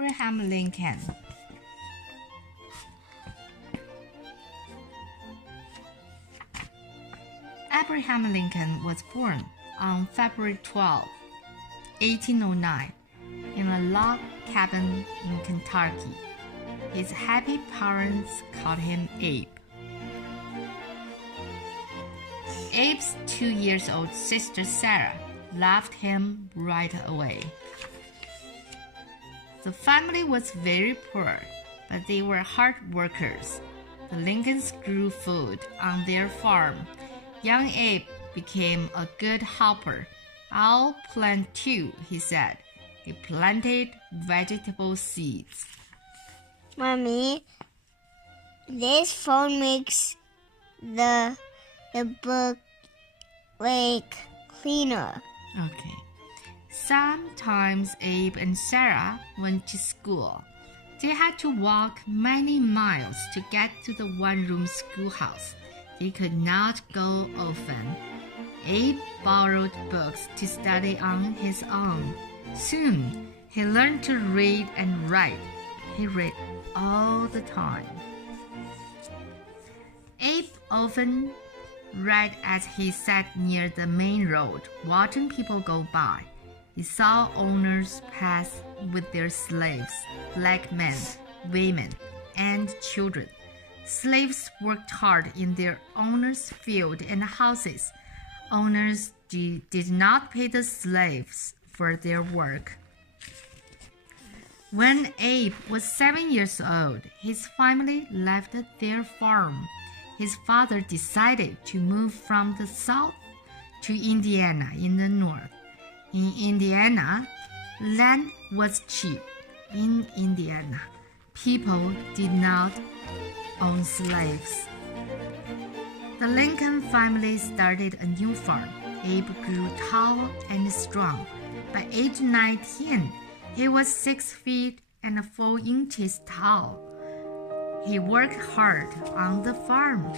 Abraham Lincoln. Abraham Lincoln was born on February 12, 1809, in a log cabin in Kentucky. His happy parents called him Abe. Abe's 2-year-old sister Sarah loved him right away. The family was very poor, but they were hard workers. The Lincolns grew food on their farm. Young Abe became a good helper. "I'll plant too," he said. He planted vegetable seeds. Mommy, this phone makes the book like cleaner. Okay. Sometimes Abe and Sarah went to school. They had to walk many miles to get to the one-room schoolhouse. They could not go often. Abe borrowed books to study on his own. Soon, he learned to read and write. He read all the time. Abe often read as he sat near the main road, watching people go by. He saw owners pass with their slaves, black men, women, and children. Slaves worked hard in their owners' field and houses. Owners did not pay the slaves for their work. When Abe was 7 years old, his family left their farm. His father decided to move from the south to Indiana in the north. In Indiana, land was cheap. In Indiana, people did not own slaves. The Lincoln family started a new farm. Abe grew tall and strong. By age 19, he was 6 feet and 4 inches tall. He worked hard on the farm.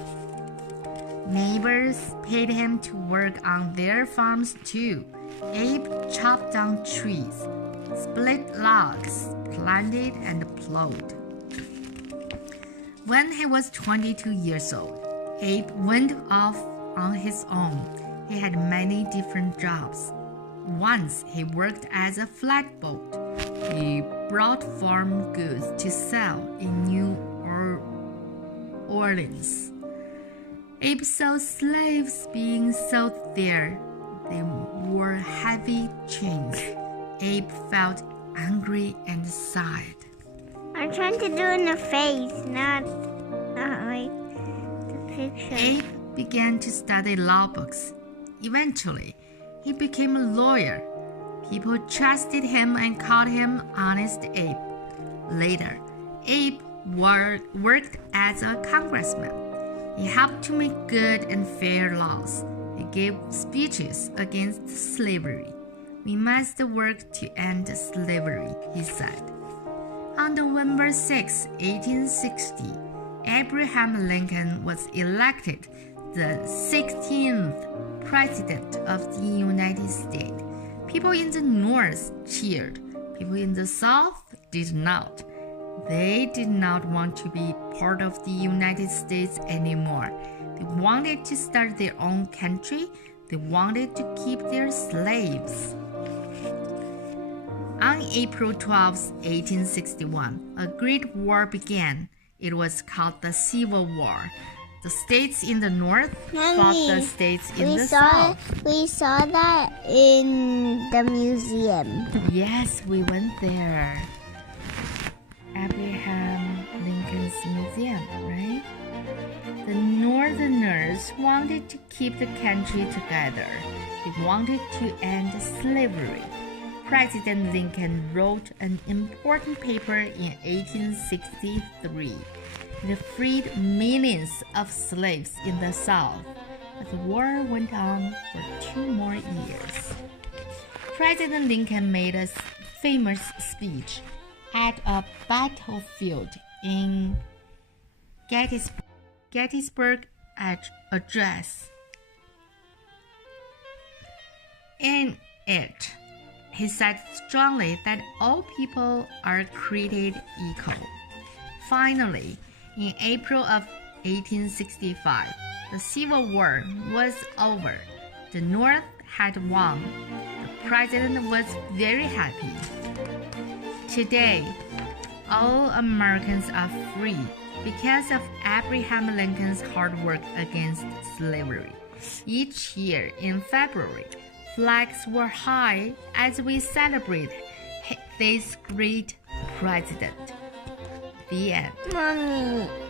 Neighbors paid him to work on their farms too. Abe chopped down trees, split logs, planted and plowed. When he was 22 years old, Abe went off on his own. He had many different jobs. Once he worked as a flatboat. He brought farm goods to sell in New Orleans. Abe saw slaves being sold there. They wore heavy chains. Abe felt angry and sighed. I'm trying to do in the face, not like the picture. Abe began to study law books. Eventually, he became a lawyer. People trusted him and called him Honest Abe. Later, Abe worked as a congressman. He helped to make good and fair laws. He gave speeches against slavery. "We must work to end slavery," he said. On November 6, 1860, Abraham Lincoln was elected the 16th President of the United States. People in the North cheered. People in the South did not. They did not want to be part of the United States anymore. They wanted to start their own country. They wanted to keep their slaves. On April 12, 1861, a great war began. It was called the Civil War. The states in the north fought the states in the south. We saw that in the museum. Yes, we went there. Abraham Lincoln's Museum, right? The Northerners wanted to keep the country together. They wanted to end slavery. President Lincoln wrote an important paper in 1863. It freed millions of slaves in the South. But the war went on for 2 more years. President Lincoln made a famous speech at a battlefield in Gettysburg Address. In it, He said strongly that all people are created equal. Finally, in April of 1865, the Civil War was over. The North had won. The president was very happy. Today, all Americans are free because of Abraham Lincoln's hard work against slavery. Each year in February, flags were high as we celebrate this great president. The end. Mommy.